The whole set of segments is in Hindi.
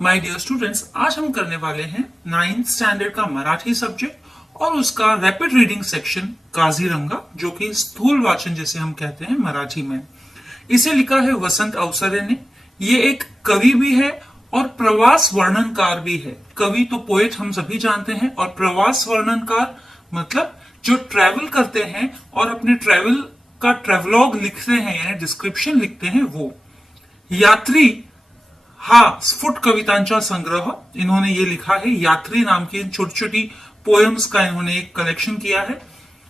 माय डियर स्टूडेंट्स, आज हम करने वाले हैं 9th स्टैंडर्ड का मराठी सब्जेक्ट और उसका रैपिड रीडिंग सेक्शन काजीरंगा, जो कि स्थूल वाचन जिसे हम कहते हैं मराठी में। इसे लिखा है वसंत अवसरे ने। ये एक कवि भी है और प्रवास वर्णनकार भी है। कवि तो पोएट हम सभी जानते हैं, और प्रवास वर्णनकार मतलब जो ट्रैवल करते हैं और अपने ट्रैवल का ट्रेवलॉग लिखते हैं, यानी डिस्क्रिप्शन लिखते हैं वो। यात्री हा स्फुट कवितांचा संग्रह इन्होंने ये लिखा है। यात्री नाम की छोटी छोटी पोएम्स का इन्होंने एक कलेक्शन किया है।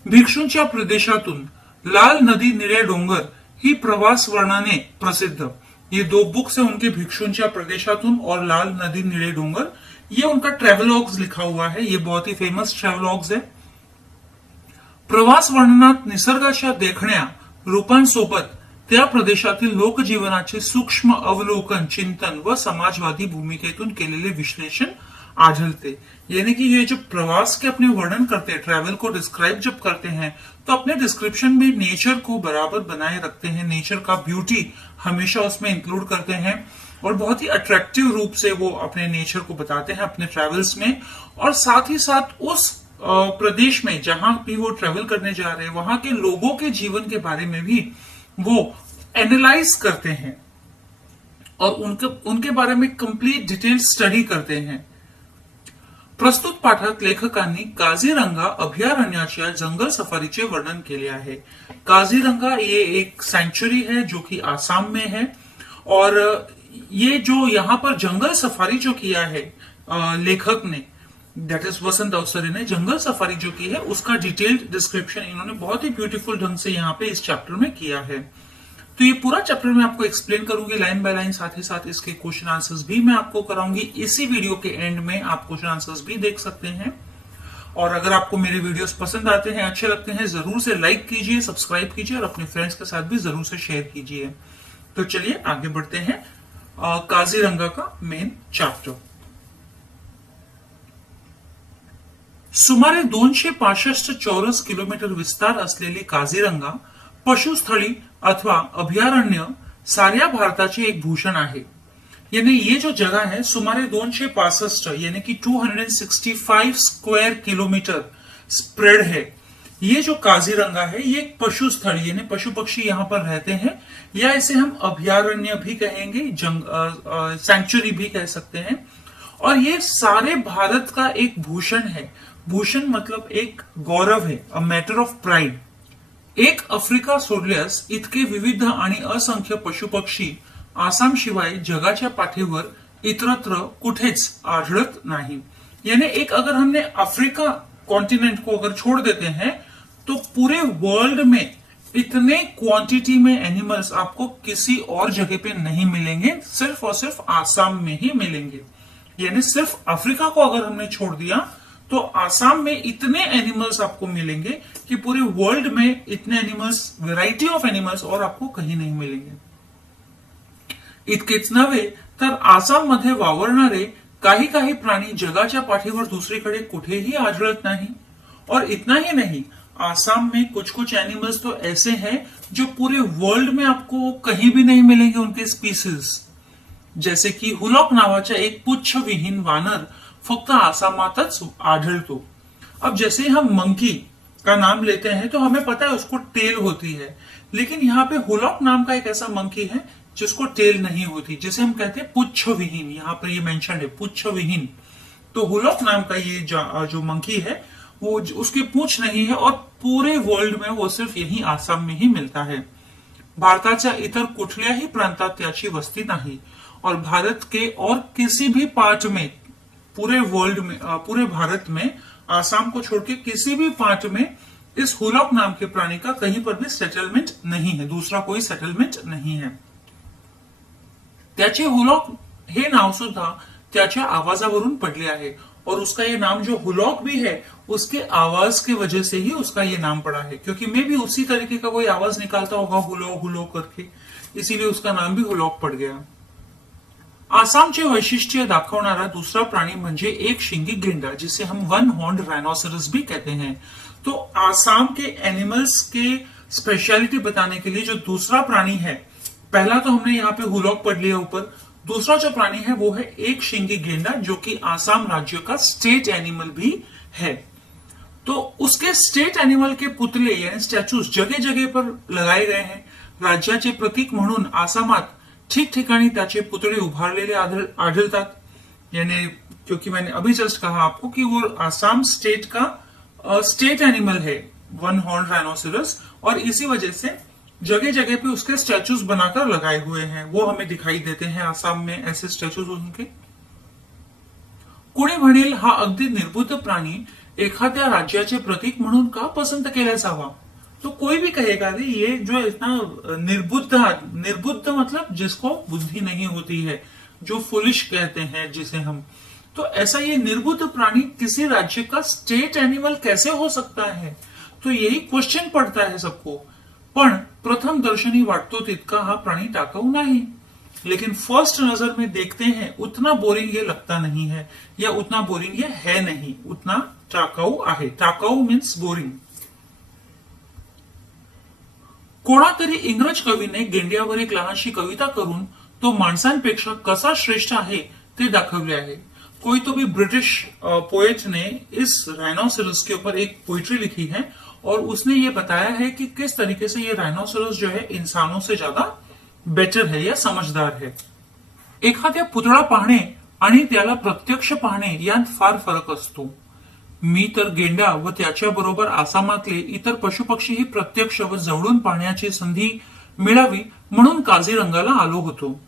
भिक्षूंच्या प्रदेशातून लाल नदी निळे डोंगर ही प्रवास वर्णने प्रसिद्ध। ये दो बुक्स है उनके, भिक्षूंच्या प्रदेशातून और लाल नदी निळे डोंगर। ये उनका ट्रेवलॉग्स लिखा हुआ है, ये बहुत ही फेमस ट्रेवलॉग्स है। प्रवास वर्णनात निसर्गाच्या देखण्या रूपांसोबत त्या प्रदेशातील लोकजीवनाचे सूक्ष्म अवलोकन, चिंतन व समाजवादी भूमिकेतून केलेले विश्लेषण आढळते। यानी कि ये जो प्रवास के अपने वर्णन करते हैं, ट्रैवल को डिस्क्राइब जब करते हैं, तो अपने डिस्क्रिप्शन में नेचर को बराबर बनाए रखते हैं। नेचर का ब्यूटी हमेशा उसमें इंक्लूड करते हैं और बहुत ही अट्रैक्टिव रूप से वो अपने नेचर को बताते हैं अपने ट्रैवल्स में। और साथ ही साथ उस प्रदेश में जहां भी वो ट्रैवल करने जा रहे हैं, वहां के लोगों के जीवन के बारे में भी वो एनालाइज करते हैं और उनके बारे में कंप्लीट डिटेल स्टडी करते हैं। प्रस्तुत पाठात लेखकांनी काझीरंगा अभयारण्याच्या जंगल सफारीचे वर्णन केले आहे। काझीरंगा ये एक सेंचुरी है जो कि आसाम में है, और ये जो यहाँ पर जंगल सफारी जो किया है लेखक ने, दैट इज वसंत अवसरे ने, जंगल सफारी जो की है उसका डिटेल्ड डिस्क्रिप्शन इन्होंने बहुत ही ब्यूटीफुल ढंग से यहाँ पे इस चैप्टर में किया है। तो ये पूरा चैप्टर मैं आपको एक्सप्लेन करूंगी लाइन बाय लाइन, साथ ही साथ इसके क्वेश्चन आंसर्स भी मैं आपको कराऊंगी। इसी वीडियो के एंड में आप क्वेश्चन आंसर्स भी देख सकते हैं। और अगर आपको मेरे वीडियोस पसंद आते हैं, अच्छे लगते हैं, जरूर से लाइक कीजिए, सब्सक्राइब कीजिए और अपने फ्रेंड्स के साथ भी जरूर से शेयर कीजिए। तो चलिए आगे बढ़ते हैं काजीरंगा का मेन चैप्टर। सुमारे 265 चौरस किलोमीटर विस्तार असलेली काझीरंगा पशुस्थळी अथवा अभयारण्य साऱ्या भारताचे एक भूषण आहे। यानी ये जो जगह है सुमारे 265 यानी कि 265 स्क्वायर किलोमीटर स्प्रेड है। ये जो काजीरंगा है ये एक पशुस्थली यानी पशु पक्षी यहाँ पर रहते हैं, या इसे हम अभयारण्य भी कहेंगे, सेंचुरी भी कह सकते हैं। और ये सारे भारत का एक भूषण है। भूषण मतलब एक गौरव है, अ मॅटर ऑफ प्राइड। एक आफ्रिका सोडल्यास इतके विविध आणि असंख्य पशुपक्षी आसाम शिवाय जगाच्या पाठीवर इतरत्र कुठेच आढळत नाही। यानी एक अगर हमने अफ्रीका कॉन्टिनेंट को अगर छोड़ देते हैं तो पूरे वर्ल्ड में इतने क्वांटिटी में एनिमल्स आपको किसी और जगह पे नहीं मिलेंगे, सिर्फ और सिर्फ आसाम में ही मिलेंगे। यानी सिर्फ अफ्रीका को अगर हमने छोड़ दिया तो आसाम में इतने एनिमल्स आपको मिलेंगे कि पूरे वर्ल्ड में इतने एनिमल्स, व्हेरायटी ऑफ एनिमल्स और आपको कहीं नहीं मिलेंगे। इतकेच नव्हे तर आसाम मध्ये वावरणारे काही काही प्राणी जगाच्या पाठीवर दुसरीकडे कुठेही आढळत नाही। और इतना ही नहीं, आसाम में कुछ कुछ एनिमल्स तो ऐसे हैं जो पूरे वर्ल्ड में आपको कहीं भी नहीं मिलेंगे उनके स्पीसीज। जैसे कि हुलॉक नावाचा एक पुच्छविहीन वानर फक्त आसामातच आढळतो। अब जैसे हम मंकी का नाम लेते हैं तो हमें पता है उसको टेल होती है, लेकिन यहाँ पे हुलॉक नाम का एक ऐसा मंकी है जिसको टेल नहीं होती, जिसे हम कहते हैं पुच्छविहीन। यहाँ पर ये मेंशन है पुच्छविहीन। तो हुलॉक नाम का ये जो मंकी है वो उसकी पूंछ नहीं है और पूरे वर्ल्ड में वो सिर्फ यही आसाम में ही मिलता है। भारताच्या इतर कुठल्याही प्रांतात त्याची वस्ती नाही, और भारत के और किसी भी पार्ट में, पूरे वर्ल्ड में, पूरे भारत में आसाम को छोड़ के किसी भी पार्ट में इस हुलॉक नाम के प्राणी का कहीं पर भी सेटलमेंट नहीं है, दूसरा कोई सेटलमेंट नहीं है। त्याचे हुलॉक हे नाव सुद्धा त्याच्या आवाजावरून पडले आहे, और उसका ये नाम जो हुलॉक भी है उसके आवाज की वजह से ही उसका ये नाम पड़ा है, क्योंकि मे भी उसी तरीके का कोई आवाज निकालता होगा हुलो हुलो करके, इसीलिए उसका नाम भी हुलॉक पड़ गया। आसामचे वैशिष्ट्य दाखवणारा दूसरा प्राणी म्हणजे एक शिंगी गेंडा, जिसे हम वन हॉर्न्ड राइनोसरस भी कहते हैं। तो आसाम के एनिमल्स के स्पेशलिटी बताने के लिए जो दूसरा प्राणी है, पहला तो हमने यहाँ पे हुलॉक पढ़ लिया ऊपर, दूसरा जो प्राणी है वो है एक शिंगी गेंडा, जो कि आसाम राज्य का स्टेट एनिमल भी है। तो उसके स्टेट एनिमल के पुतले यानी स्टॅच्यूज जगह जगह पर लगाए गए हैं। राज्याचे प्रतीक म्हणून आसामात ठिकठिकाणी त्याचे पुतळे उभारलेले आढळतात। यानी क्योंकि मैंने अभी जस्ट कहा आपको कि वो आसाम स्टेट का स्टेट एनिमल है, वन हॉर्न राइनोसेरस, और इसी वजह से जगह जगह पे उसके स्टैचूज बनाकर लगाए हुए हैं। वो हमें दिखाई देते हैं आसाम में ऐसे स्टैचूज उनके। कोणी म्हणेल हा अगदी निर्बुद्ध प्राणी एखाद्या राज्याचे प्रतीक म्हणून का पसंत केला जावा। तो कोई भी कहेगा रे ये जो इतना निर्बुद्ध मतलब जिसको बुद्धि नहीं होती है, जो फुलिश कहते हैं जिसे हम, तो ऐसा ये निर्बुद्ध प्राणी किसी राज्य का स्टेट एनिमल कैसे हो सकता है। तो यही क्वेश्चन पड़ता है सबको। पण प्रथम दर्शनी वाटतो तितका हा प्राणी टाकाऊ नाही, लेकिन फर्स्ट नजर में देखते हैं उतना बोरिंग ये लगता नहीं है, या उतना बोरिंग ये है नहीं, उतना टाकाऊ आहे। टाकाऊ मीन्स बोरिंग। कोणातरी इंग्रज कवीने गेंड्यावर एक लहानशी कविता करून तो माणसांपेक्षा कसा श्रेष्ठ आहे ते दाखवले आहे। कोई तो भी ब्रिटिश पोएट ने इस राइनोसेरस के ऊपर एक पोइट्री लिखी है और उसने ये बताया है कि किस तरीके से ये राइनोसेरस जो है इंसानों से ज्यादा बेटर है या समझदार है। एखाद्या पुतळा पाहणे आणि त्याला प्रत्यक्ष पाहणे यात फार फरक असतो। मी तर गेंडा व त्याच्या बरोबर आसामातले इतर पशुपक्षीही प्रत्यक्ष व जवळून पाहण्याची संधी मिळावी म्हणून काझीरंगाला आलो होतो।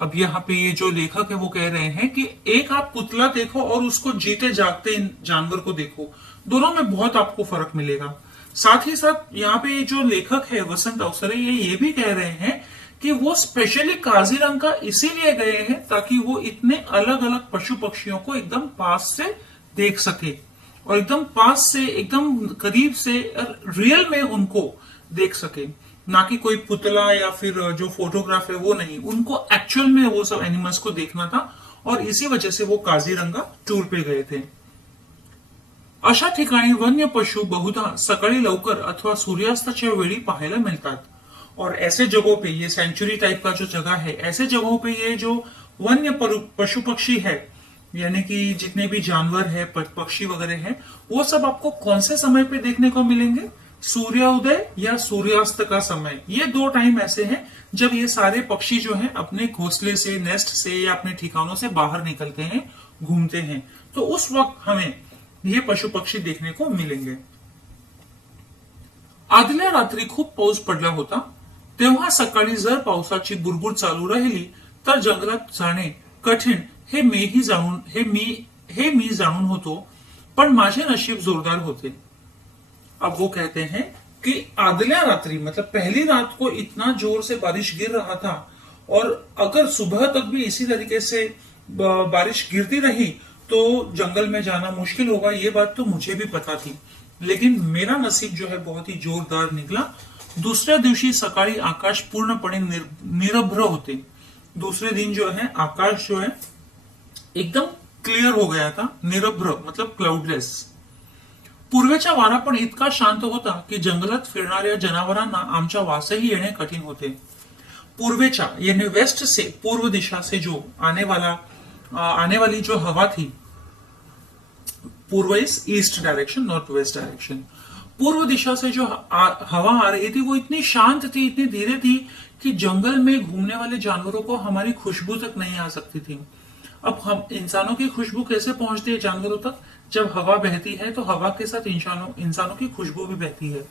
अब यहाँ पे ये जो लेखक है वो कह रहे हैं कि एक आप पुतला देखो और उसको जीते जागते जानवर को देखो, दोनों में बहुत आपको फर्क मिलेगा। साथ ही साथ यहाँ पे जो लेखक है वसंत अवसरे ये भी कह रहे हैं कि वो स्पेशली काजीरंगा इसीलिए गए हैं ताकि वो इतने अलग अलग पशु पक्षियों को एकदम पास से देख सके, और एकदम पास से एकदम करीब से रियल में उनको देख सके, ना कि कोई पुतला या फिर जो फोटोग्राफ है वो नहीं, उनको एक्चुअल में वो सब एनिमल्स को देखना था। और इसी वजह से वो काजीरंगा टूर पे गए थे। अशा ठिकाणी वन्य पशु बहुधा सकाळी लवकर अथवा सूर्यास्ताच्या वेळी पाहायला मिळतात। और ऐसे जगहों पे, ये सेंचुरी टाइप का जो जगह है, ऐसे जगहों पे ये जो वन्य पशु पक्षी है, यानी कि जितने भी जानवर है, पक्षी वगैरह है, वो सब आपको कौन से समय पे देखने को मिलेंगे? सूर्योदय या सूर्यास्त का समय। ये दो टाइम ऐसे हैं जब ये सारे पक्षी जो हैं अपने घोंसले से, नेस्ट से या अपने ठिकानों से बाहर निकलते हैं, घूमते हैं, तो उस वक्त हमें ये पशु पक्षी देखने को मिलेंगे। आदल्या रात्री खूप पाऊस पडला होता, तेव्हा सकाळी जर पावसाची बुरबुर चालू राहिली तर जंगलात जाणे कठीण हे मी जाणून होतो, पण माझे नशीब जोरदार होते। अब वो कहते हैं कि आदल्या रात्रि मतलब पहली रात को इतना जोर से बारिश गिर रहा था, और अगर सुबह तक भी इसी तरीके से बारिश गिरती रही तो जंगल में जाना मुश्किल होगा, ये बात तो मुझे भी पता थी, लेकिन मेरा नसीब जो है बहुत ही जोरदार निकला। दूसऱ्या दिवशी सकाळी आकाश पूर्णपणे निरभ्र होते। दूसरे दिन जो है आकाश जो है एकदम क्लियर हो गया था। निरभ्र मतलब क्लाउडलेस। पूर्वेचा वारा पण इतका शांत होता की जंगलात फिरणाऱ्या जनावरांना आमच्या वासही येणे कठीण होते। पूर्वेचा यानी वेस्ट से, पूर्व दिशा से जो आने वाली जो हवा थी, पूर्व is east direction, north west direction. पूर्व दिशा से जो हवा आ रही थी वो इतनी शांत थी, इतनी धीरे थी कि जंगल में घूमने वाले जानवरों को हमारी खुशबू तक नहीं आ सकती थी। अब हम इंसानों की खुशबू कैसे पहुंचती है जानवरों तक? जब हवा बहती है तो हवा के साथ इंसानों की खुशबू भी बहती है।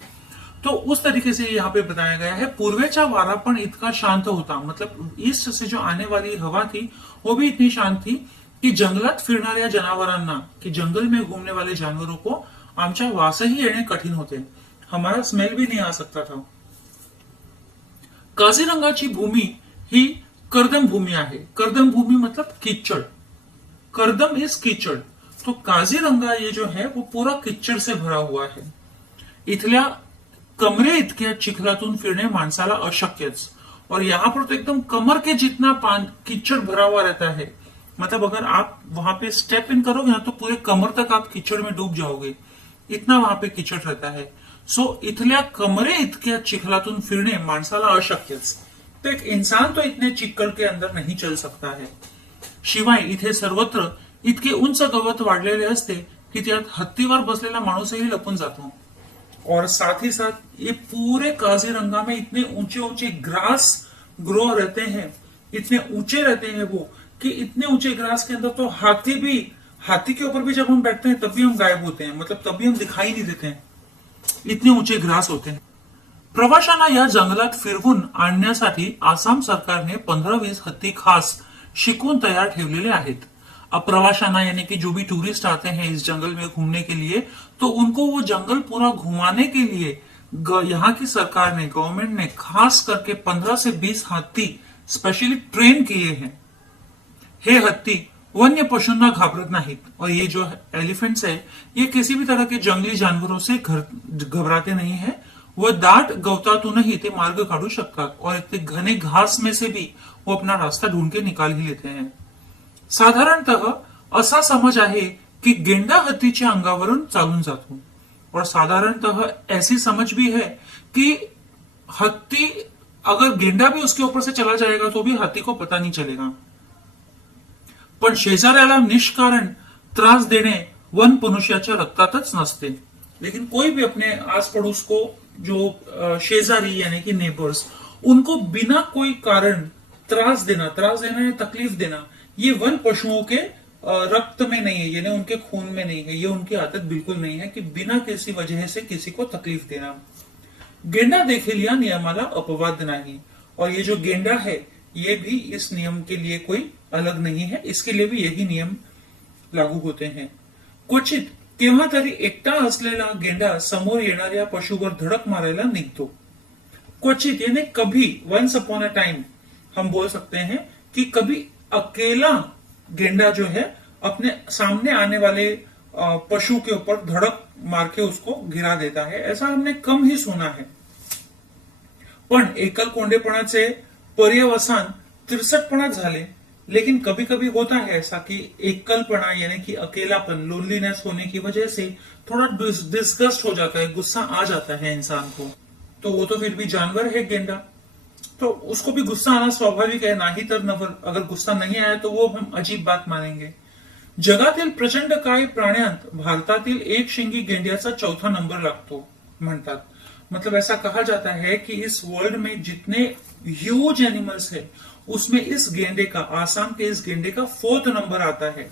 तो उस तरीके से यहाँ पे बताया गया है। पूर्वेचा वारा पण इतका शांत होता, मतलब ईस्ट से जो आने वाली हवा थी वो भी इतनी शांत थी कि जंगलात फिरणाऱ्या जनावरांना, कि जंगल में घूमने वाले जानवरों को आमच्या वासही येणे कठीण होते, हमारा स्मेल भी नहीं आ सकता था। काझीरंगाची भूमि ही कर्दम भूमि आहे। कर्दम भूमि मतलब कीचड़, कर्दम इज कीचड़। तो काझीरंगा ये जो है वो पूरा कीचड़ से भरा हुआ है। इथल्या कमरे इतक्या चिखलातून फिरणे माणसाला अशक्यच, और यहाँ पर तो एकदम कमर के जितना कीचड़ भरा हुआ रहता है। मतलब अगर आप वहां पे स्टेप इन करोगे ना तो पूरे कमर तक आप कीचड़ में डूब जाओगे, इतना वहां पे कीचड़ रहता है। सो इथल्या कमरे इतक्या चिखलातून फिरणे माणसाला अशक्यच। तो एक इंसान तो इतने चिखल के अंदर नहीं चल सकता है. शिवाय इथे सर्वत्र इतके उंच गवत वाढलेले असते की त्यात हत्तीवर बसलेला माणूसही लपून जातो. और साथ ही साथ ये पूरे काजीरंगा में इतने ऊंचे ऊंचे ग्रास ग्रो रहते हैं, इतने ऊंचे रहते हैं वो, कि इतने ऊंचे ग्रास के अंदर तो हाथी के ऊपर भी जब हम बैठते हैं तब भी हम गायब होते हैं, मतलब तब भी हम दिखाई नहीं देते हैं, इतने ऊंचे ग्रास होते हैं. प्रवाशांना या जंगलात फिरवून आणण्यासाठी आसाम सरकारने 15-20 हत्ती खास शिकवून तैयार ठेवलेले आहेत. अब प्रवाशाना यानी कि जो भी टूरिस्ट आते हैं इस जंगल में घूमने के लिए, तो उनको वो जंगल पूरा घुमाने के लिए यहाँ की सरकार ने, गवर्नमेंट ने खास करके 15 से 20 हाथी स्पेशली ट्रेन किए हैं. हे हत्ती वन्य पशुओं घाबरत नाहीत, और ये जो एलिफेंट्स है ये किसी भी तरह के जंगली जानवरों से घबराते नहीं है. वह दाट गवतातूनही ते मार्ग काढू शकतात और इतने घने घास में से भी वो अपना रास्ता ढूंढ के निकाल ही लेते हैं. साधारणतः असा समज आहे की गेंडा हत्तीच्या अंगावरून चालून जातो, और साधारणतः ऐसी समझ भी है कि हत्ती अगर गेंडा भी उसके ऊपर से चला जाएगा तो भी हाथी को पता नहीं चलेगा. पण शेजाऱ्याला निष्कारण त्रास देणे वन मनुष्याच्या रक्तातच नसते. लेकिन कोई भी अपने आस पड़ोस को, जो शेजारी यानी कि नेबर्स, उनको बिना कोई कारण त्रास देना या तकलीफ देना, ये वन पशुओं के रक्त में नहीं है, यानी उनके खून में नहीं है. ये उनकी आदत बिल्कुल नहीं है कि बिना किसी वजह से किसी को तकलीफ देना. गेंडा देखील या नियमाला अपवाद नाही, और ये जो गेंडा है ये भी इस नियम के लिए कोई अलग नहीं है, इसके लिए भी यही नियम लागू होते हैं. क्वचित केव्हा तरी एकटा असलेला गेंडा समोर येणाऱ्या पशुवर धडक मारायला निघतो. क्वचित यानी कभी, वंस अपॉन अ टाइम हम बोल सकते हैं कि कभी अकेला गेंडा जो है अपने सामने आने वाले पशु के ऊपर धड़क मार के उसको गिरा देता है. ऐसा हमने कम ही सुना है. पण एकल कोंडेपणाचे पर्यवसान तिरसटपणात झाले. लेकिन कभी कभी होता है ऐसा कि एकलपना यानी कि अकेलापन, लोनलीनेस होने की वजह से थोड़ा डिस्गस्ट हो जाता है, गुस्सा आ जाता है इंसान को. तो वो तो फिर भी जानवर है गेंडा, तो उसको भी गुस्सा आना स्वाभाविक है, नाही तर नवर. अगर गुस्सा नहीं आया तो वो हम अजीब बात मानेंगे. जगातील प्रचंड काय प्राण्यांत भारतातील एक शिंगी गेंड्याचा 4था नंबर लागतो म्हणतात. मतलब ऐसा कहा जाता है कि इस वर्ल्ड में जितने ह्यूज एनिमल्स है उसमें इस गेंडे का, आसाम के इस गेंडे का 4th नंबर आता है.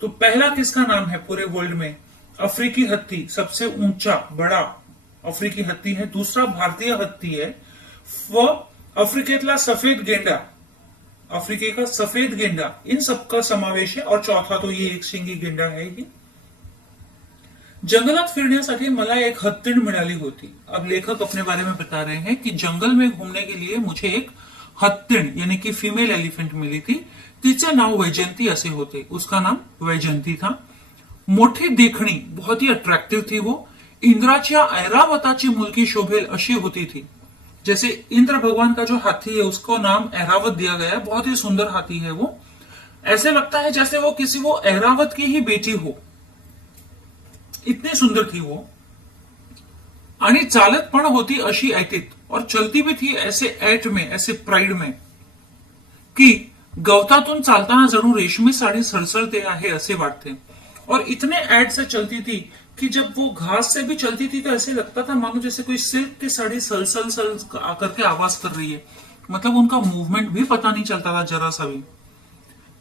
तो पहला किसका नाम है पूरे वर्ल्ड में? अफ्रीकी हत्ती, सबसे ऊंचा बड़ा अफ्रीकी हत्ती है. दूसरा भारतीय हत्ती है. वो अफ्रीकेतला सफेद गेंडा, अफ्रीके का सफेद गेंडा, इन सबका समावेश है. और चौथा तो ये एक शिंगी गेंडा है ही. जंगलात फिरण्यासाठी मला एक हत्तीण मिळाली होती. अब लेखक अपने बारे में बता रहे हैं कि जंगल में घूमने के लिए मुझे एक हत्तीण यानी कि फीमेल एलिफेंट मिली थी. तिचे नाव वैजयंती असे होते. उसका नाम वैजयंती था. मोठी देखणी, बहुत ही अट्रैक्टिव थी वो. इंद्राच्या ऐरावताची मुलगी शोभेल अशी होती थी. जैसे इंद्र भगवान का जो हाथी है उसको नाम ऐरावत दिया गया है. बहुत ही सुंदर हाथी है वो. ऐसे लगता है जैसे वो किसी वो ऐरावत की ही बेटी हो, इतनी सुंदर थी वो. आणि चालत पण होती अशी ऐटीत, और चलती भी थी ऐसे ऐट में, ऐसे प्राइड में, कि गवतातून चालताना जणू रेशमी साडी सळसळते आहे असे वाटते. और इतने ऐट से चलती थी कि जब वो घास से भी चलती थी तो ऐसे लगता था मानो जैसे कोई सिल्क की साड़ी सलसल सल करके आवाज कर रही है. मतलब उनका मूवमेंट भी पता नहीं चलता था जरा सा भी.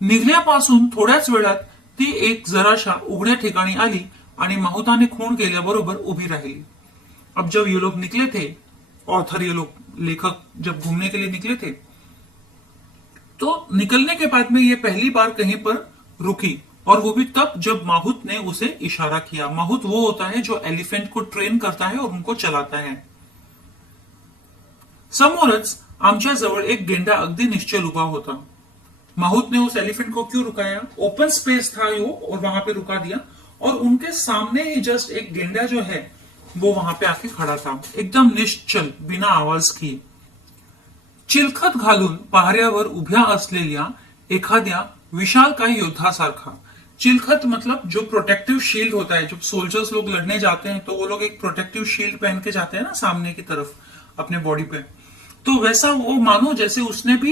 निघण्यापासून थोड्याच वेळात ती एक जराशा उघड्या ठिकाणी आली आणि माहुताने खून केल्याबरोबर उभी राहिली. अब जब ये लोग निकले थे, ऑथर ये लोग लेखक जब घूमने के लिए निकले थे, तो निकलने के बाद में ये पहली बार कहीं पर रुकी, और वो भी तब जब माहुत ने उसे इशारा किया. माहुत वो होता है जो एलिफेंट को ट्रेन करता है और उनको चलाता है. समोरच आमच्या जवळ एक गेंडा अगदी निश्चल उभा होता. माहुत ने उस एलिफेंट को क्यों रुकाया? ओपन स्पेस था वो, और वहां पे रुका दिया. और उनके सामने ही जस्ट एक गेंडा जो है वो वहां पे आके खड़ा था, एकदम निश्चल, बिना आवाज किए. चिलखत घालून पहाऱ्यावर उभ्या असलेल्या एखाद्या विशालकाय योद्धासारखा. चिलखत मतलब जो प्रोटेक्टिव शील्ड होता है. जब सोल्जर्स लोग लड़ने जाते हैं तो वो लोग एक प्रोटेक्टिव शील्ड पहन के जाते हैं ना सामने की तरफ अपने बॉडी पे. तो वैसा वो मानो जैसे उसने भी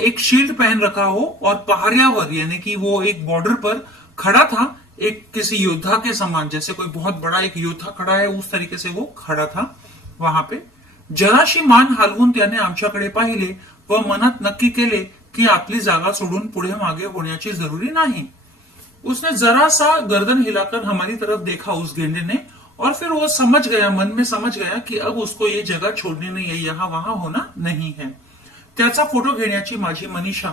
एक शील्ड पहन रखा हो और पहाड़ियावर यानी कि वो एक बॉर्डर पर खड़ा था, एक किसी योद्धा के समान, जैसे कोई बहुत बड़ा एक योद्धा खड़ा है उस तरीके से वो खड़ा था वहां पे। जराशी मान हलवून त्याने आमच्याकडे पाहिले व मनात नक्की केले की आपली जागा सोडून पुढे मागे होण्याची जरुरी नाही। उसने जरा सा गर्दन हिलाकर हमारी तरफ देखा उस गेंडे ने, और फिर वो समझ गया, मन में समझ गया कि अब उसको ये जगह छोड़नी नहीं है, यहां वहां होना नहीं है। त्याचा फोटो घेण्याची माझी मनीषा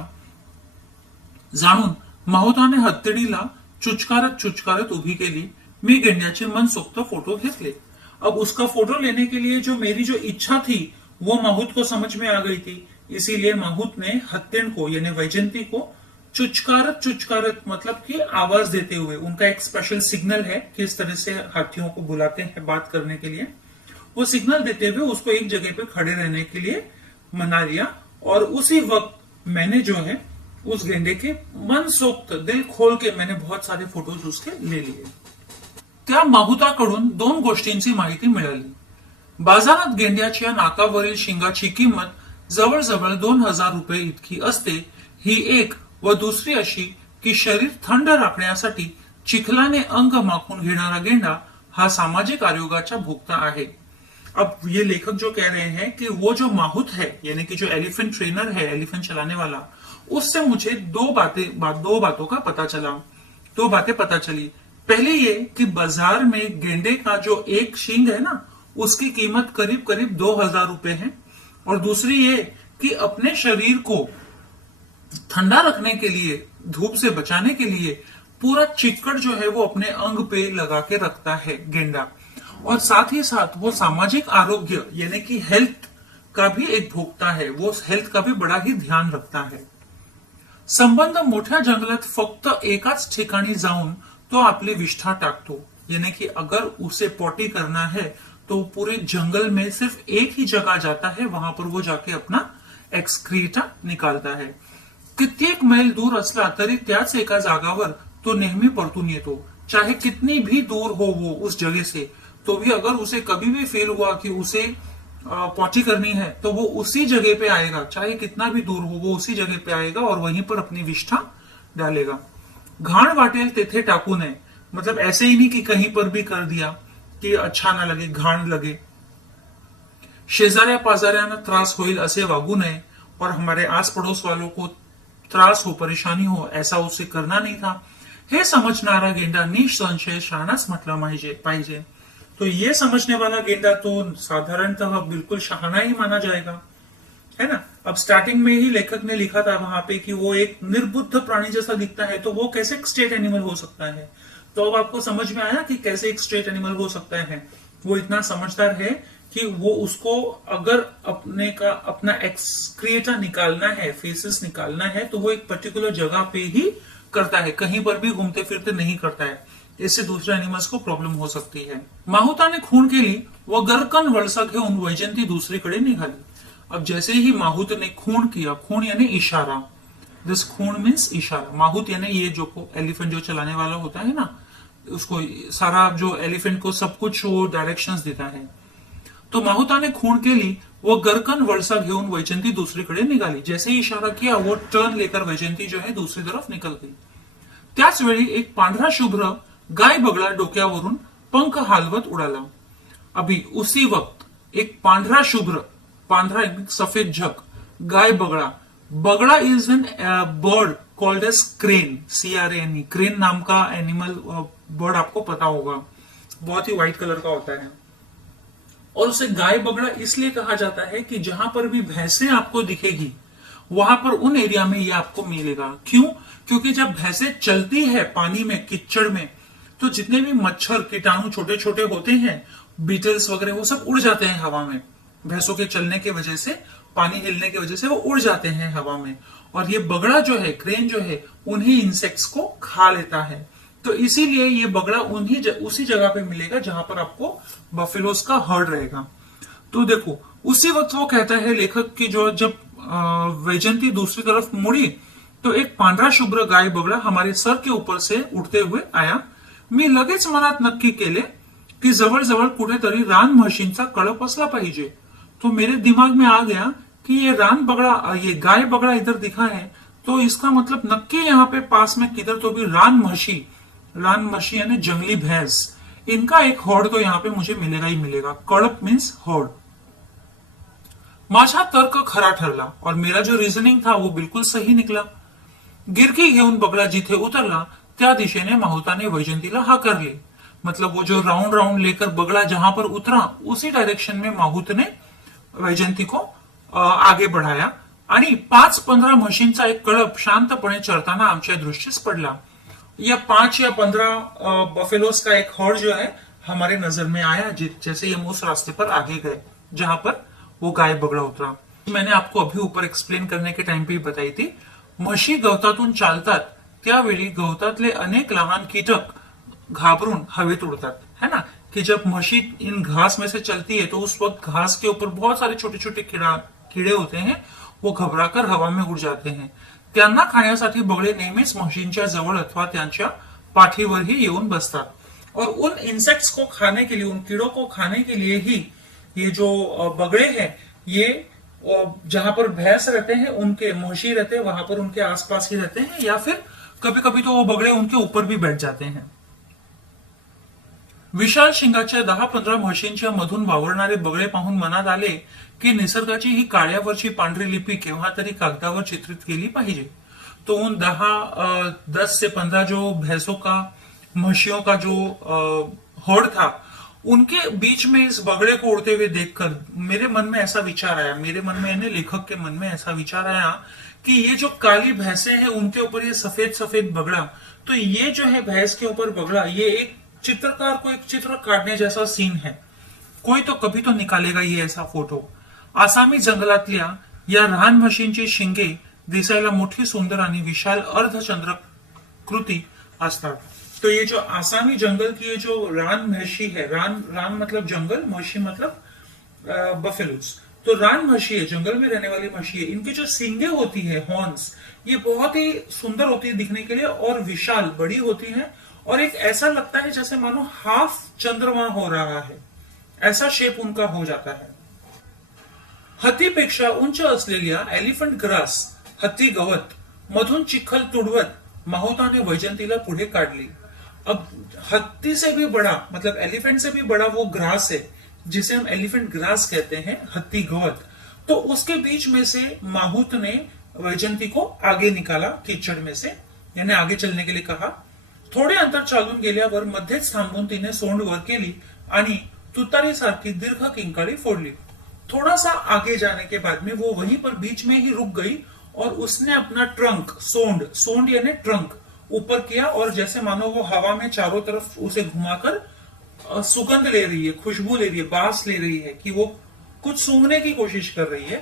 जाणून माहुताने हत्तीडीला चुचकारत चुचकारत उभी केली। मी गेंड्याचे मनसोक्त फोटो घेतले। अब उसका फोटो लेने के लिए जो मेरी जो इच्छा थी वो माहुत को समझ में आ गई थी, इसीलिए माहुत ने हत्तीन को यानी वैजंती को चुचकारत चुचकारत मतलब कि आवाज देते हुए, उनका एक स्पेशल सिग्नल है किस तरह से हाथियों को बुलाते हैं बात करने के लिए, वो सिग्नल देते हुए उसको एक जगह पे खड़े रहने के लिए मना लिया। और उसी वक्त मैंने जो है उस गेंडे के मनसोक्त दिल खोल के मैंने बहुत सारे फोटोज उसके ले लिए। त्या माहुताकडून दोन गोष्टींची माहिती मिळाली। बाजारात गेंड्याच्या नाकावरील शिंगाची किंमत जवळजवळ 2000 रुपये इतकी असते, ही एक, व दुसरी अशी की शरीर थंड राखण्यासाठी चिखलाने अंग माखून घेणारा गेंडा हा सामाजिक आयोगाचा भोक्ता है। अब ये लेखक जो कह रहे हैं कि वो जो माहुत है यानी कि जो एलिफेंट ट्रेनर है, एलिफेंट चलाने वाला, उससे मुझे दो बातों का पता चला, दो बातें पता चली। पहले ये कि बाजार में गेंडे का जो एक शिंग है ना, उसकी कीमत करीब करीब 2000 रुपए है। और दूसरी ये कि अपने शरीर को ठंडा रखने के लिए, धूप से बचाने के लिए पूरा चिक्कड़ जो है वो अपने अंग पे लगा के रखता है गेंडा। और साथ ही साथ वो सामाजिक आरोग्य यानी कि हेल्थ का भी एक भोक्ता है, वो हेल्थ का भी बड़ा ही ध्यान रखता है। संबंध मोठ्या जंगलात फक्त एकाच ठिकाणी जाऊन तो आपली विष्ठा टाकतो, यानी कि अगर उसे पॉटी करना है तो पूरे जंगल में सिर्फ एक ही जगह जाता है, वहां पर वो जाके अपना एक्सक्रीटा निकालता है। कित्येक मैल दूर असला तरी त्याच एका जागावर तो नेहमी परतून येतो, चाहे कितनी भी दूर हो वो उस जगह से, तो भी अगर उसे कभी भी फील हुआ कि उसे पॉटी करनी है तो वो उसी जगह पे आएगा, चाहे कितना भी दूर हो वो उसी जगह पे आएगा और वहीं पर अपनी विष्ठा डालेगा। घाण वाटेल तेथे टाकू नये, मतलब ऐसे ही नहीं कि कहीं पर भी कर दिया कि अच्छा ना लगे, घाण लगे। शेजाऱ्या पाजाऱ्यांना त्रास होईल असे वागू नये, और हमारे आस पड़ोस वालों को त्रास हो, परेशानी हो, ऐसा उसे करना नहीं था। हे समझणारा गेंडा निसंशय शहाणाच म्हटला पाहिजे। तो ये समझने वाला गेंडा तो साधारणतः बिल्कुल शहाना ही माना जाएगा, है ना। अब स्टार्टिंग में ही लेखक ने लिखा था वहां पे कि वो एक निर्बुद्ध प्राणी जैसा दिखता है, तो वो कैसे एक स्ट्रेट एनिमल हो सकता है। तो अब आपको समझ में आया कि कैसे एक स्ट्रेट एनिमल हो सकता है। वो इतना समझदार है कि वो उसको अगर अपना एक्सक्रिएटा निकालना है, फेसेस निकालना है, तो वो एक पर्टिकुलर जगह पे ही करता है, कहीं पर भी घूमते फिरते नहीं करता है, इससे दूसरे एनिमल्स को प्रॉब्लम हो सकती है। माहुताने खून केली व गरकन वळसा घेऊन वैजंती दूसरीकडे निघाली। अब जैसे ही माहुत ने खून किया, खून यानी इशारा, दिस खून मीन्स इशारा। माहुत यानी ये जो एलिफेंट जो चलाने वाला होता है ना, उसको सारा जो एलिफेंट को सब कुछ वो डायरेक्शंस देता है। तो माहुताने खून केली वो गरकन वळसा घेऊन वैजंती दूसरीकडे निघाली। जैसे ही इशारा किया वो टर्न लेकर वैजंती जो है दूसरी तरफ निकल गई। त्याच वेळी एक पांढरा शुभ्र गाय बगड़ा डोक्यावरून पंख हालवत उडाला। अभी उसी वक्त एक पांढरा शुभ्र, पांढरा सफेद झक, गाय बगड़ा, बगड़ा is an bird called as crane, CRANE, crane नाम का एनिमल बर्ड आपको पता होगा, बहुत ही व्हाइट कलर का होता है। और उसे गाय बगड़ा इसलिए कहा जाता है कि जहां पर भी भैंसें आपको दिखेगी वहां पर उन एरिया में ये आपको मिलेगा। क्यों? क्योंकि जब भैंसें चलती है पानी में, कीचड़ में, तो जितने भी मच्छर कीटाणु छोटे छोटे होते हैं, बीटल्स वगैरह, वो सब उड़ जाते हैं हवा में। भैंसों के चलने की वजह से, पानी हिलने की वजह से वो उड़ जाते हैं हवा में, और ये बगड़ा जो है, क्रेन जो है, उन्हीं इंसेक्ट्स को खा लेता है। तो इसीलिए ये बगड़ा उसी जगह पे मिलेगा जहां पर आपको बफेलोस का हर्ड रहेगा। तो देखो उसी वक्त वो कहता है लेखक की जो जब वैजंती दूसरी तरफ मुड़ी तो एक पांढरा शुभ्र गाय बगड़ा हमारे सर के ऊपर से उठते हुए आया। मी लगेच मनात नक्की केले की जवळ जवळ कुठेतरी रान म्हशींचा कळप असला पाहिजे। तो मेरे दिमाग में आ गया कि ये रान बगड़ा, ये गाय बगड़ा इधर दिखा है, तो इसका मतलब नक्की यहाँ पे पास में किधर तो भी रान मशी यानी जंगली भैंस, इनका एक हॉर्ड तो यहाँ पे मुझे मिलेगा ही मिलेगा। कड़प मीन्स हॉर्ड। माझा तर्क खरा ठरला और मेरा जो रीजनिंग था वो बिल्कुल सही निकला। गिरकी घेऊन बगळा जिथे उतरला त्या दिशेने माहुताने वैजंतीला हाकरले। मतलब वो जो राउंड राउंड लेकर बगड़ा जहां पर उतरा उसी डायरेक्शन में माहूत ने वैजंती को आगे बढ़ाया आणि 5-15 म्हशींचा एक कळप शांतपणे चरताना आमच्या दृष्टीस पडला। या 5 या 15 बफेलोस का एक हॉर्ड जो है हमारे नजर में आया जैसे हम उस रास्ते पर आगे गए जहां पर वो गाय बगड़ा उतरा। मैंने आपको अभी ऊपर एक्सप्लेन करने के टाइम पे ही बताई थी, म्हशी गवतातून चालतात त्यावेळी गवतातले अनेक लहान कीटक घाबरून हवेत उड़तात, है ना, कि जब म्हशी इन घास में से चलती है तो उस वक्त घास के ऊपर बहुत सारे छोटे छोटे कीड़े होते हैं, वो घबराकर हवा में उड़ जाते हैं। त्यांना खाण्यासाठी बगळे नेहमीच म्हशींच्या जवळ अथवा त्यांच्या पाठीवरही येऊन बसतात और उन इंसेक्ट्स को खाने के लिए, उन कीड़ों को खाने के लिए ही ये जो बगड़े हैं ये जहां पर भैंस रहते हैं, उनके म्हशी रहते हैं वहां पर उनके आसपास ही रहते हैं, या फिर कभी कभी तो वो बगड़े उनके ऊपर भी बैठ जाते हैं। विशाल शिंगाच्या 10-15 म्हशींच्या मधून वावरणारे बगळे पाहून मनात आले की निसर्गाची ही काळ्यावरची पांढरी लिपी केव्हा तरी कागदावर चित्रित केली पाहिजे। तो उन 10 से 15 जो भैंसों का, म्हशियों का जो होड़ था, उनके बीच में इस बगड़े को उड़ते हुए देखकर मेरे मन में ऐसा विचार आया, मेरे मन में यानी लेखक के मन में ऐसा विचार आया कि ये जो काली भैंसे हैं उनके ऊपर ये सफेद सफेद बगड़ा, तो ये जो है भैंस के ऊपर बगड़ा, ये एक चित्रकार को एक चित्र काटने जैसा सीन है। कोई तो कभी तो निकालेगा ये ऐसा फोटो। आसामी जंगलातल्या या लहान म्हशींची शिंगे दिसायला मोठी सुंदर आणि विशाल अर्धचंद्र कृती असतात। तो ये जो आसामी जंगल की ये जो रान म्हशी है, रान मतलब जंगल, म्हशी मतलब बफेलोस, तो रान म्हशी है, जंगल में रहने वाली म्हशी है, इनकी जो सींगे होती है, हॉर्न्स, ये बहुत ही सुंदर होती है दिखने के लिए और विशाल बड़ी होती है और एक ऐसा लगता है जैसे मानो हाफ चंद्रमा हो रहा है, ऐसा शेप उनका हो जाता है। हत्तीपेक्षा उंच असलेल्या एलिफंट ग्रास, हत्ती गवत मधून चिखल तुडवत माहुताने वैजंतीला पुढे काढली। अब हत्ती से भी बड़ा मतलब एलिफेंट से भी बड़ा वो ग्रास है जिसे हम एलिफेंट ग्रास कहते हैं, हत्ती गवत, तो उसके बीच में से माहूत ने वैजंती को आगे निकाला कीचड़ में से, यानी आगे चलने के लिए कहा। थोडे अंतर चालून गेल्यावर मध्येच थांबून तिने सोंड वर केली आणि तुतारीसारखी दीर्घ किंकाळी फोडली। थोड़ा सा आगे जाने के बाद में वो वहीं पर बीच में ही रुक गई और उसने अपना ट्रंक, सोंड यानी ट्रंक ऊपर किया और जैसे मानो वो हवा में चारों तरफ उसे घुमाकर सुगंध ले रही है, खुशबू ले रही है, बास ले रही है कि वो कुछ सूंघने की कोशिश कर रही है।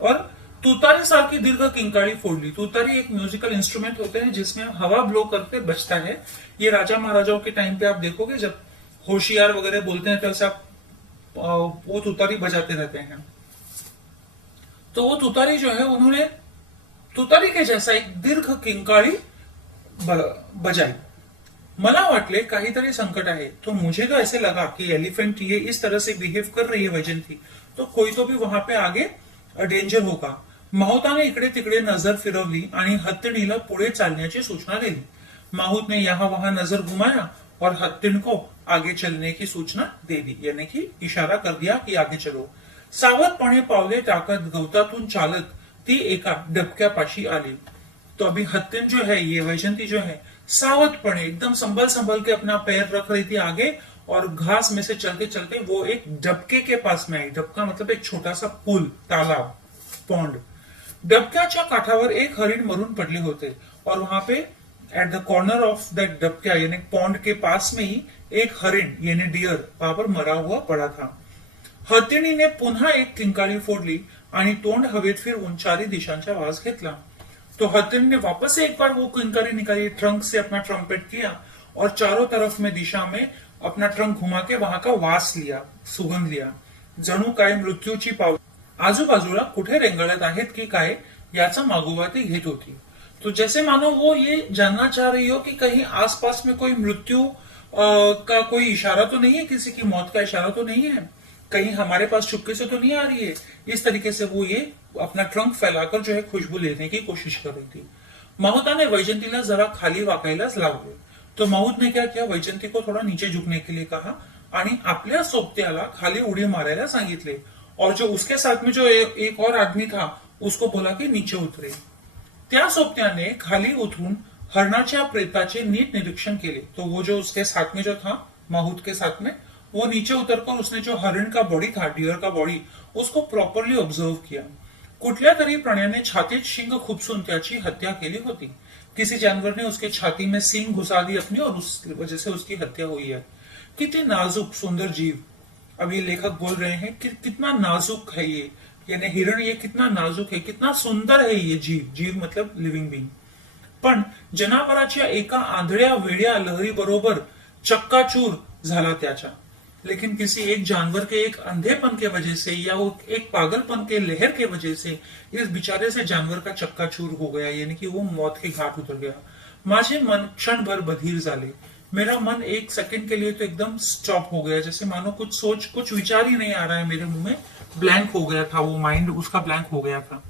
और तुतारी साल की दीर्घ किंकाड़ी फोड़ली। तुतारी एक म्यूजिकल इंस्ट्रूमेंट होते हैं जिसमें हवा ब्लो करके बजता है। ये राजा महाराजाओं के टाइम पे आप देखोगे जब होशियार वगैरह बोलते हैं तो ऐसा वो तुतारी बजाते रहते हैं। तो वो तुतारी जो है उन्होंने तुतारी के जैसा एक दीर्घ किंकाळी बजाई। मला वाटले काहीतरी संकट आहे, तो मुझे तो ऐसे लगा कि एलिफेंट ये इस तरह से बिहेव कर रही है वैजंती, तो कोई तो भी वहां पे आगे डेंजर होगा। माहुताने इकडे तिकडे नजर फिरवली आणि हत्तीणीला पुढे चालण्याची सूचना दिली। माहूत ने यहाँ वहां नजर घुमाया और हत्तीण को आगे चलने की सूचना दे दी, यानी कि इशारा कर दिया कि आगे चलो। सावधपणे पावले टाकत गवतातून चालत ती एका डबक्यापाशी आली। तो अभी हत्तीण जो है, ये वैजंती जो है, सावधपणे एकदम संभल के अपना पैर रख रही थी आगे और घास में से चलते चलते वो एक डबके के पास में आई। डबका मतलब एक छोटा सा पूल, तालाब, पॉन्ड। डबक्याच्या काठावर एक हरिण मरून पडले होते और वहां पे at the corner of that डबक्या यानी पॉन्ड के पास में ही एक हरिण यानी डियर वहां पर मरा हुआ पड़ा था। हत्तीणीने पुन्हा एक किंकाळी फोडली आणि तोंड हवेत फिरवून चारी दिशांचा वास घेतला। तो हत्तीण ने वापस से एक बार वो किंकारी निकाली, ट्रंक से अपना ट्रम्पेट किया और चारों तरफ में दिशा में अपना ट्रंक घुमा के वहां का वास लिया, सुगंध लिया। जणू काय मृत्यूची पावले आजूबाजूला कुठे रेंगाळत आहेत की काय याचा मागोवा ती घेत होती। तो जैसे मानो वो ये जानना चाह रही हो कि कहीं आसपास में कोई मृत्यु का कोई इशारा तो नहीं है, किसी की मौत का इशारा तो नहीं है, कहीं हमारे पास चुपके से तो नहीं आ रही है। इस तरीके से वो ये अपना ट्रंक फैलाकर जो है खुशबू लेने की कोशिश कर रही थी। माहुताने वैजंतीला जरा खाली वाकायलाच लावले। तो माहुत ने क्या किया, वैजंती को थोड़ा नीचे झुकने के लिए कहा आणि आपल्या सोबत्याला खाली उडी मारायला सांगितले, और जो उसके साथ में जो एक और आदमी था उसको बोला कि नीचे उतरे। त्या सोबत्याने खाली उतरून हरणाच्या प्रेताचे नीट निरीक्षण केले। तो वो जो उसके साथ में जो था, माहूत के साथ में, वो नीचे उतरकर उसने जो हरिण का बॉडी था, डियर का बॉडी, उसको प्रॉपरली ऑब्जर्व किया। कुठल्या तरी प्राण्याने छातीत शिंग खुपसून त्याची हत्या केली होती। किसी जानवर ने उसके छाती में सींग घुसा दी अपनी, और उस वजह से उसकी हत्या हुई है। कितनी नाजुक सुंदर जीव। अब ये लेखक बोल रहे हैं कि कितना नाजुक है ये, यानी हिरण ये कितना नाजुक है, कितना सुंदर है ये जीव। जीव मतलब लिव्हिंग बीइंग। पण जनावराच्या एका आंधळ्या वेड्या लहरी बरोबर चक्काचूर झाला त्याचा। लेकिन किसी एक जानवर के एक अंधेपन के वजह से या वो एक पागलपन के लहर के वजह से इस बेचारे से जानवर का चक्काचूर हो गया, यानी कि वो मौत के घाट उतर गया। माझे मन क्षण भर बधिर झाले। मेरा मन एक सेकंड के लिए तो एकदम स्टॉप हो गया, जैसे मानो कुछ सोच, कुछ विचार ही नहीं आ रहा है मेरे मुंह में, ब्लैंक हो गया था वो, माइंड उसका ब्लैंक हो गया था।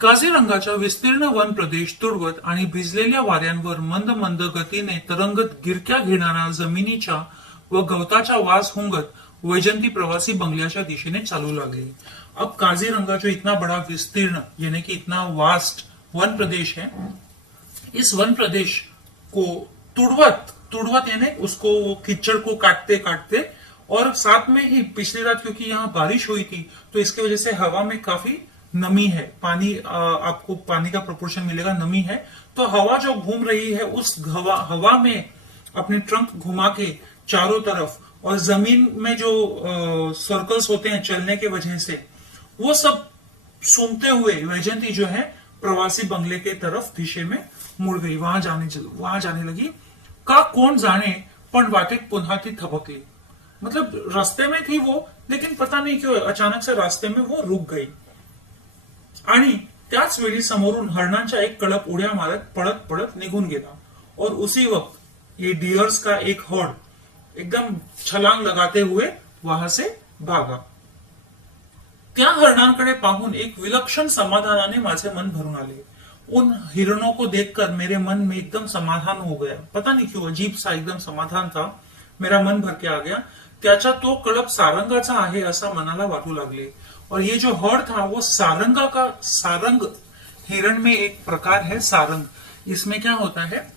काझीरंगाचा विस्तीर्ण वन प्रदेश तुडवत आणि भिजलेल्या वाऱ्यांवर मंद मंद गतीने तरंगत गिरक्या घेणारा जमिनीच्या व गवताचा वास हुंगत वैजंती प्रवासी बंगल्याच्या दिशेने चालू लागली। अब काजीरंगा जो इतना बड़ा विस्तीर्ण यानी कि इतना वास्ट वन प्रदेश है, इस वन प्रदेश को तुड़वत तुड़वत यानी उसको कीचड़ को काटते काटते, और साथ में ही पिछली रात क्योंकि यहाँ बारिश हुई थी तो इसकी वजह से हवा में काफी नमी है, पानी आपको पानी का प्रोपोर्शन मिलेगा, नमी है। तो हवा जो घूम रही है उस हवा में अपने ट्रंक घुमा के चारों तरफ, और जमीन में जो सर्कल्स होते हैं चलने के वजह से, वो सब सूंघते हुए वैजंती जो है प्रवासी बंगले के तरफ दिशे में मुड़ गई, वहां जाने लगी। का कोण जाने पण वाटेत पुन्हा ती थबकली। मतलब रास्ते में थी वो, लेकिन पता नहीं क्यों अचानक से रास्ते में वो रुक गई। आणि त्याच वेळी समोरून हरणांचा एक कळप उड्या मारत पळत पळत निघून गेला, और उसी वक्त ये डियर्स का एक हॉर्ड एकदम छलांग लगाते हुए वहां से भागा। त्या हरणांकडे पाहून एक विलक्षण समाधानाने माझे मन भरून आले। उन हिरणों को देखकर मेरे मन में एकदम समाधान हो गया, पता नहीं क्यों अजीब सा एकदम समाधान था, मेरा मन भर के आ गया। त्याचा तो कळप सारंगाचा आहे असं मनाला वाटू लागले। और ये जो हॉर्ड था वो सारंगा का, सारंग हिरण में एक प्रकार है सारंग। इसमें क्या होता है,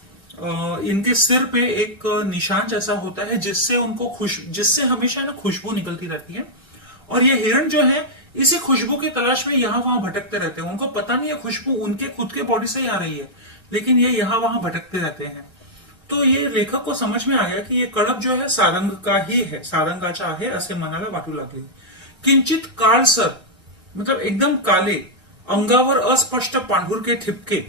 इनके सिर पे एक निशान जैसा होता है जिससे हमेशा ना खुशबू निकलती रहती है। और ये हिरण जो है इसी खुशबू की तलाश में यहाँ वहां भटकते रहते हैं। उनको पता नहीं है खुशबू उनके खुद के बॉडी से ही आ रही है, लेकिन ये यहाँ वहां भटकते रहते हैं। तो ये लेखक को समझ में आ गया कि ये कळप जो है सारंग का ही है, सारंगाचा आहे असे मनाला वाटू लागले। किंचित काळसर मतलब एकदम काले, अंगावर अस्पष्ट पांढुरके ठिपके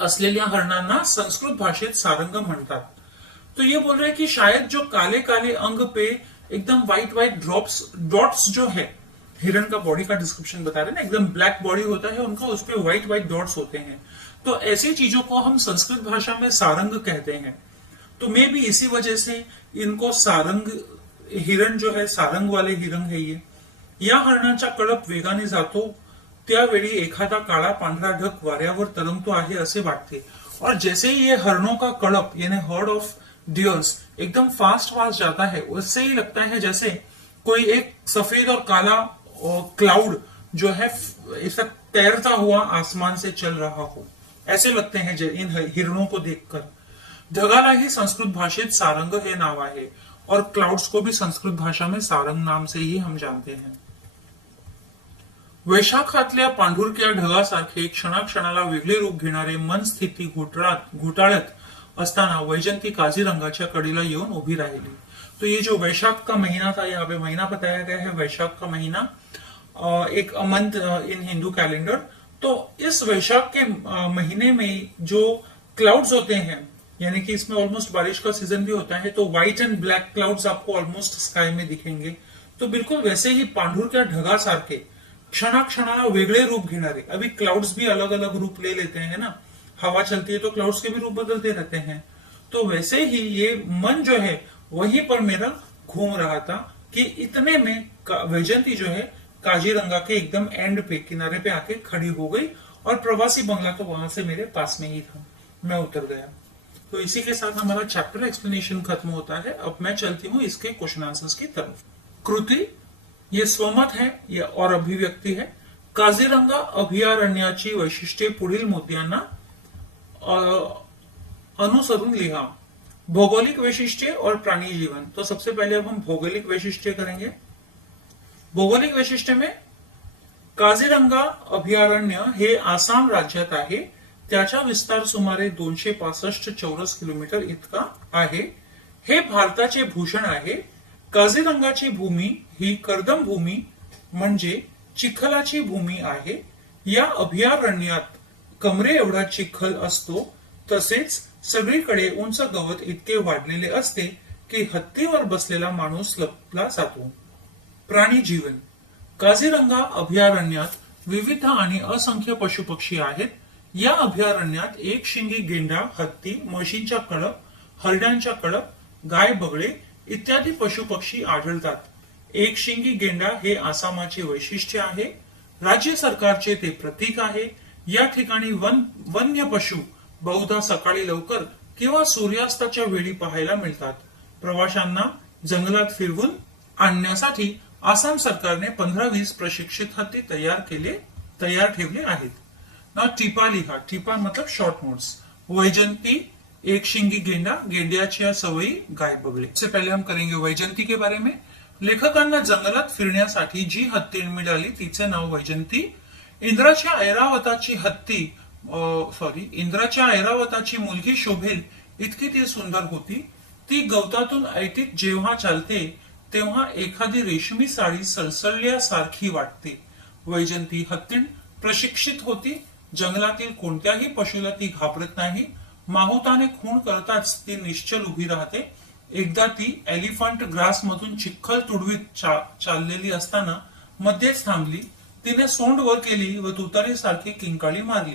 असलेल्या हरणांना संस्कृत भाषेत सारंग म्हणतात। तो ये बोल रहे हैं कि शायद जो काले काले अंग पे एकदम व्हाइट व्हाइट डॉट्स जो है, हिरण का बॉडी का डिस्क्रिप्शन बता रहे हैं ना, एकदम ब्लैक बॉडी होता है उनका, उस पे व्हाइट व्हाइट डॉट्स होते हैं। तो ऐसी चीजों को हम संस्कृत भाषा में सारंग कहते हैं। तो मे भी इसी वजह से इनको सारंग, हिरण जो है सारंग वाले हिरण है ये। या हरणाचा कळप वेगाने जातो त्यावेळी एखादा काळा पांढरा ढग वाऱ्यावर तरंगतो आहे असे वाटते। और जैसे ही ये हरणों का कळप यानी हर्ड ऑफ डियर्स एकदम फास्ट जाता है, उससे ही लगता है जैसे कोई एक सफेद और काला क्लाउड जो है ऐसा तैरता हुआ आसमान से चल रहा हो, ऐसे लगते हैं इन हिरणों को देखकर। ढगाला ही संस्कृत भाषेत सारंग हे नाव आहे, और क्लाउड्स को भी संस्कृत भाषा में सारंग नाम से ही हम जानते हैं। वैशाखातल्या पांढुरक्या ढगासारखे क्षणाक्षणाला वेगळे रूप घेणारे मन स्थिती घोटाळत असताना वैजंती काझीरंगाच्या कडेला येऊन उभी राहिली। तो ये जो वैशाख का महीना था, यहाँ पे महीना बताया गया है वैशाख का महीना, एक मंथ इन हिंदू कैलेंडर। तो इस वैशाख के महीने में जो क्लाउड्स होते हैं, यानी कि इसमें ऑलमोस्ट बारिश का सीजन भी होता है, तो व्हाइट एंड ब्लैक क्लाउड्स आपको ऑलमोस्ट स्काई में दिखेंगे। तो बिल्कुल वैसे ही पांढुरक्या ढगासारखे क्षणाक्षणाला वेगळे रूप घेणारे, अभी क्लाउड्स भी अलग अलग रूप ले लेते हैं ना, हवा चलती है तो क्लाउड्स के भी रूप बदलते रहते हैं। तो वैसे ही ये मन जो है वहीं पर मेरा घूम रहा था, कि इतने में वैजयंती जो है काजीरंगा के एकदम एंड पे किनारे पे आके खड़ी हो गई और प्रवासी बंगला तो वहां से मेरे पास में ही था, मैं उतर गया। तो इसी के साथ हमारा चैप्टर एक्सप्लेनेशन खत्म होता है। अब मैं चलती हूँ इसके क्वेश्चन आंसर्स की तरफ। कृति ये स्वमत है या और अभिव्यक्ति है। काझीरंगा अभयारण्याची वैशिष्ट्ये पुढील मुद्द्यांना अनुसरून लिहा। भौगोलिक वैशिष्ट्य और प्राणी जीवन। तो सबसे पहले अब हम भौगोलिक वैशिष्ट्य करेंगे। भौगोलिक वैशिष्ट्य में काझीरंगा अभयारण्य हे आसाम राज्यात आहे। त्याचा विस्तार सुमारे 265 चौरस किलोमीटर इतका आहे। हे भारताचे भूषण आहे। काझीरंगाची भूमी ही कर्दम भूमी म्हणजे चिखलाची भूमी आहे। या अभयारण्यात कमरे एवढा चिखल असतो, तसेच सगळीकडे उंच गवत इतके वाढलेले असते की हत्तीवर बसलेला माणूस लपला जातो। प्राणी जीवन। काझीरंगा अभयारण्यात विविध आणि असंख्य पशुपक्षी आहेत। या अभयारण्यात एक शिंगी गेंडा, हत्ती, म्हशींच्या कळप, हरणांच्या कळप, गाय, बगळे इत्यादी पशुपक्षी आढळतात। एक शिंगी गेंडा हे आसामाचे वैशिष्ट्य आहे। राज्य सरकारचे ते प्रतीक आहे। या ठिकाणी वन्य पशु बहुधा सकाळी लवकर किंवा सूर्यास्ताच्या वेळी पाहायला मिळतात। प्रवाशांना जंगलात फिरवून आणण्यासाठी आसाम सरकारने 15-20 प्रशिक्षित हत्ती तयार ठेवले आहेत। ना टिपा लिहा। टिपा मतलब शॉर्ट नोट्स। वैजंती एक शिंगी गेंडा, गेंड्याच्या सवयी, गाय, बगळे। इससे पहले हम करेंगे वैजंती के बारे में। लेखकांना जंगलात फिरण्यासाठी जी हत्ती मिळाली तिचे नाव वैजंती। इंद्राच्या ऐरावताची मुलगी शोभेल इतकी ती सुंदर होती। ती गवतातून ऐटीत जेव्हा चालते तेव्हा एखादी रेशमी साडी सळसळल्यासारखी वाटते। वैजंती हत्तीण प्रशिक्षित होती। जंगलातील कोणत्याही पशुला ती घाबरत नाही। माहुताने खून करताच ती निश्चल उभी राहते। एकदा ती एलिफंट ग्रास मधून चिखल तुडवीत चाललेली असताना मध्येच थांबली। तिने सोंड वर केली व तुतारी सारखी किंकाळी मारली।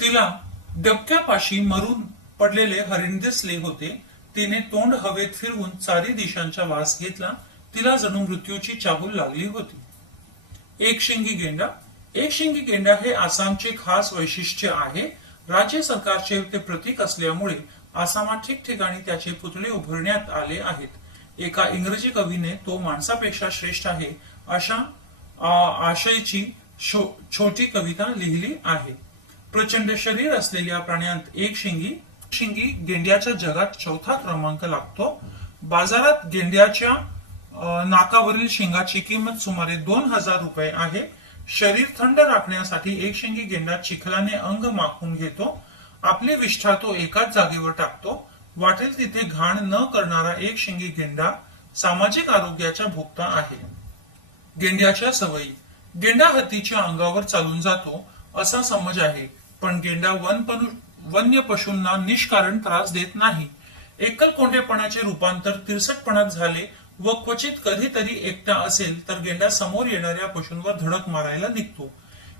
तिला डबक्यापाशी मरून पडलेले हरिण दिसले होते। तिने तोंड हवेत फिरवून चारी दिशांचा वास घेतला। तिला जणू मृत्यूची चाहूल लागली होती। एक शिंगी गेंडा। एक शिंगी गेंडा हे आसामचे खास वैशिष्ट्य आहे। राज्य सरकारचे ते प्रतीक असल्यामुळे आसामात ठिकठिकाणी त्याचे पुतळे उभारण्यात आले आहेत। एका इंग्रजी कवीने तो माणसापेक्षा श्रेष्ठ आहे अशा आशयाची छोटी कविता लिहिली आहे। प्रचंड शरीर असलेल्या प्राण्यात एक शिंगी गेंड्याच्या जगात चौथा क्रमांक लागतो। बाजारात गेंड्याच्या नाकावरील शिंगाची किंमत सुमारे 2000 रुपये आहे। शरीर थंड राखण्यासाठी एक शिंगी गेंडा चिखलाने अंग माखून घेतो। आपली विष्ठा तो एकाच जागेवर टाकतो। वाटेल तिथे घाण न करणारा एक शिंगी गेंडा सामाजिक आरोग्याचा भोक्ता आहे। गेंड्याच्या सवयी। गेंडा हत्तीच्या अंगावर चालून जातो असा समज आहे, पण गेंडा वन्य पशूंना निष्कारण त्रास देत नाही। एकलकोंडेपणाचे रूपांतर तिरसटपणात झाले व क्वचित कधीतरी एकटा असेल तर गेंडा समोर येणाऱ्या पशूंवर धडक मारायला निघतो।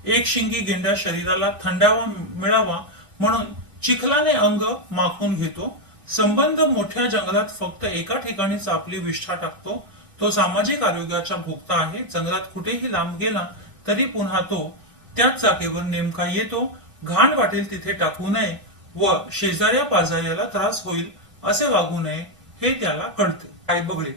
एक शिंगी गेंडा शरीराला थंडावा मिळावा म्हणून चिखलाने अंग माखून घेतो। संबंध मोठ्या जंगलात फक्त एका ठिकाणीच आपली विष्ठा टाकतो। तो सामाजिक आरोग्याचा भोक्ता आहे। जंगलात कुठेही लांब गेला तरी पुन्हा तो त्याच जागेवर नेमका येतो। घाण वाटेल तिथे टाकू नये व शेजाऱ्या पाजाऱ्याला त्रास होईल असे वागू नये हे त्याला कळते। गाय बगळे।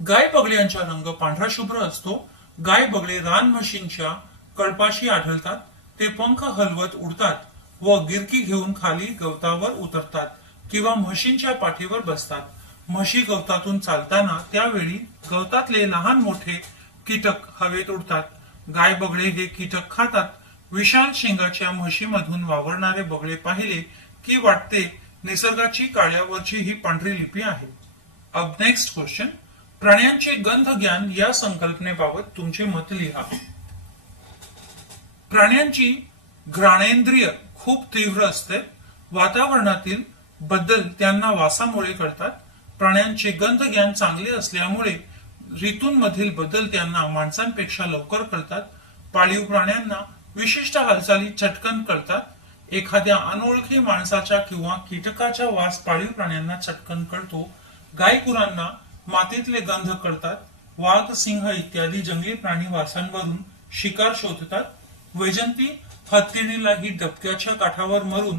गाय बगळ्यांचा रंग पांढरा शुभ्र असतो। गाय बगळे रान म्हशींच्या कळपाशी आढळतात। ते पंख हलवत उडतात व गिरकी घेऊन खाली गवतावर उतरतात किंवा म्हशींच्या पाठीवर बसतात। म्हशी गवतातून चालताना त्यावेळी गवतातले लहान मोठे कीटक हवेत उडतात। गाय बगळे हे कीटक खातात। विशाल शिंगाच्या म्हशीमधून वावरणारे बगळे पाहिले की वाटते निसर्गाची काळ्यावरची ही पांढरी लिपी आहे। अब नेक्स्ट क्वेश्चन। प्राण्यांचे गंध ज्ञान या संकल्पनेबाबत तुमचे मत लिहा। प्राण्यांची घ्राणेंद्रिय खूप तीव्र असते। वातावरणातील बदल त्यांना वासामुळे कळतात। प्राण्यांचे गंध ज्ञान चांगले असल्यामुळे ऋतूंमधील बदल त्यांना माणसांपेक्षा लवकर कळतात। पाळीव प्राण्यांना विशिष्ट हालचाली चटकन कळतात। एखाद्या अनोळखी माणसाच्या किंवा कीटकाच्या वास पाळीव प्राण्यांना चटकन कळतो. गायगुरांना मातीतले गंध कळतात. वाघ, सिंह इत्यादी जंगली प्राणी वासांवरून शिकार शोधतात. वैजंती हत्तीणीलाही डबक्याच्या काठावर मरून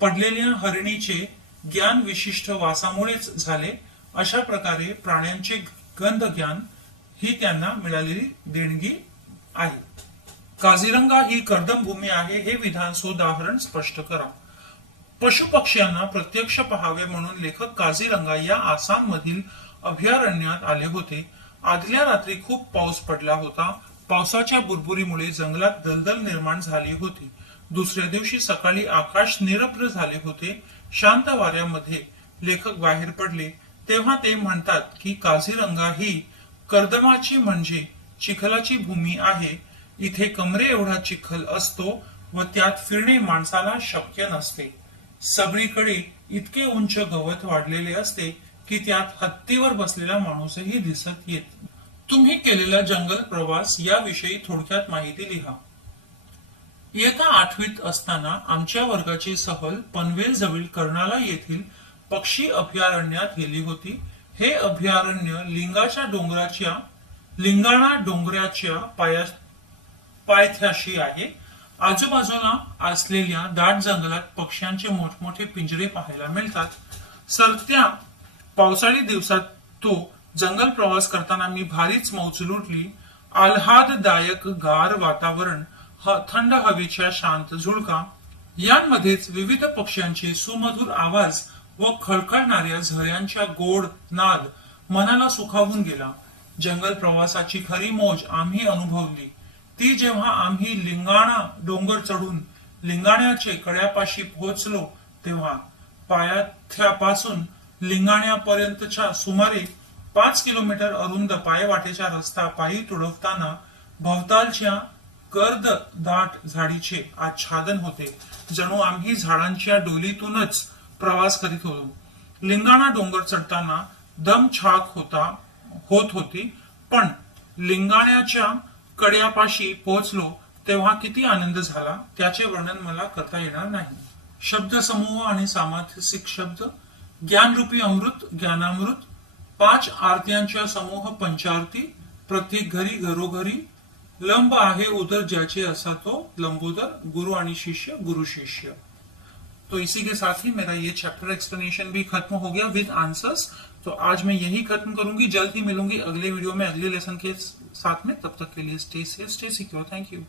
पडलेल्या हरिणीचे ज्ञान विशिष्ट वासामुळेच झाले. अशा प्रकारे प्राण्यांचे गंध ज्ञान ही त्यांना मिळालेली देणगी आहे. काझीरंगा ही कर्दम भूमी आहे हे विधान सोदाहरण स्पष्ट करा. पशुपक्ष्यांना प्रत्यक्ष पहावे म्हणून लेखक काझीरंगा या आसाम मधील अभयारण्यात आले होते. आदल्या रात्री खूप पाऊस पडला होता. पावसाच्या बुरबुरीमुळे जंगलात दलदल निर्माण झाली होती. दुसऱ्या दिवशी सकाळी आकाश निरभ्र झाले होते. शांत वाऱ्यामध्ये लेखक बाहेर पडले तेव्हा ते म्हणतात की काझीरंगा ही कर्दमाची म्हणजे चिखलाची भूमी आहे. इथे कमरे एवढा चिखल असतो व त्यात फिरणे माणसाला शक्य नसते. सगळीकडे इतके उंच गवत वाढलेले असते की त्यात हत्तीवर बसलेला माणूसही दिसत येत. तुम्ही केलेला जंगल प्रवास याविषयी थोडक्यात माहिती लिहा. इयत्ता 8वीत असताना आमच्या वर्गाची सहल पनवेल जवळ कर्नाला येथील पक्षी अभयारण्यात गेली होती. हे अभयारण्य लिंगाणा डोंगराच्या पायथ्याशी आहे. आजूबाजूला असलेल्या दाट जंगलात पक्ष्यांचे मोठमोठे पिंजरे पाहायला मिळतात. सरत्या पावसाळी दिवसात तो जंगल प्रवास करताना मी भारीच मौज लुटली. आल्हाददायक गार वातावरण, थंड हवेच्या शांत झुळका यांमध्येच विविध पक्ष्यांचे सुमधुर आवाज व खळखळणाऱ्या झऱ्यांच्या गोड नाद मनाला सुखावून गेला. जंगल प्रवासाची खरी मौज आम्ही अनुभवली ती जेव्हा आम्ही लिंगाणा डोंगर चढून लिंगाण्याचे कड्यापाशी पोहोचलो तेव्हा. पायथ्यापासून लिंगाण्यापर्यंतच्या सुमारे 5 किलोमीटर अरुंद पायवाटेचा रस्ता पायी तुडवताना भवतालच्या गर्द दाट झाडीचे आच्छादन होते. जणू आम्ही झाडांच्या डोलीतूनच प्रवास करीत होतो. लिंगाणा डोंगर चढताना दमछाक होत होती, पण लिंगाण्याच्या कड्यापाशी पोहोचलो तेव्हा किती आनंद झाला त्याचे वर्णन मला करता येणार नाही. शब्दसमूह आणि सामासिक शब्द. ज्ञानरूपी अमृत, ज्ञानामृत. 5 आरत्यांचा समूह पंचारती. प्रत्येक घरी घरोघरी. लंब आहे उदर ज्याचे असा तो लंबोदर. गुरु आणि शिष्य, गुरु शिष्य. तो इसी के साथ ही मेरा ये चैप्टर एक्सप्लेनेशन भी खत्म हो गया विद आंसर्स. तो आज मैं यही खत्म करूंगी. जल्द ही मिलूंगी अगले वीडियो में अगले लेसन के साथ में. तब तक के लिए stay safe, stay secure. Thank you.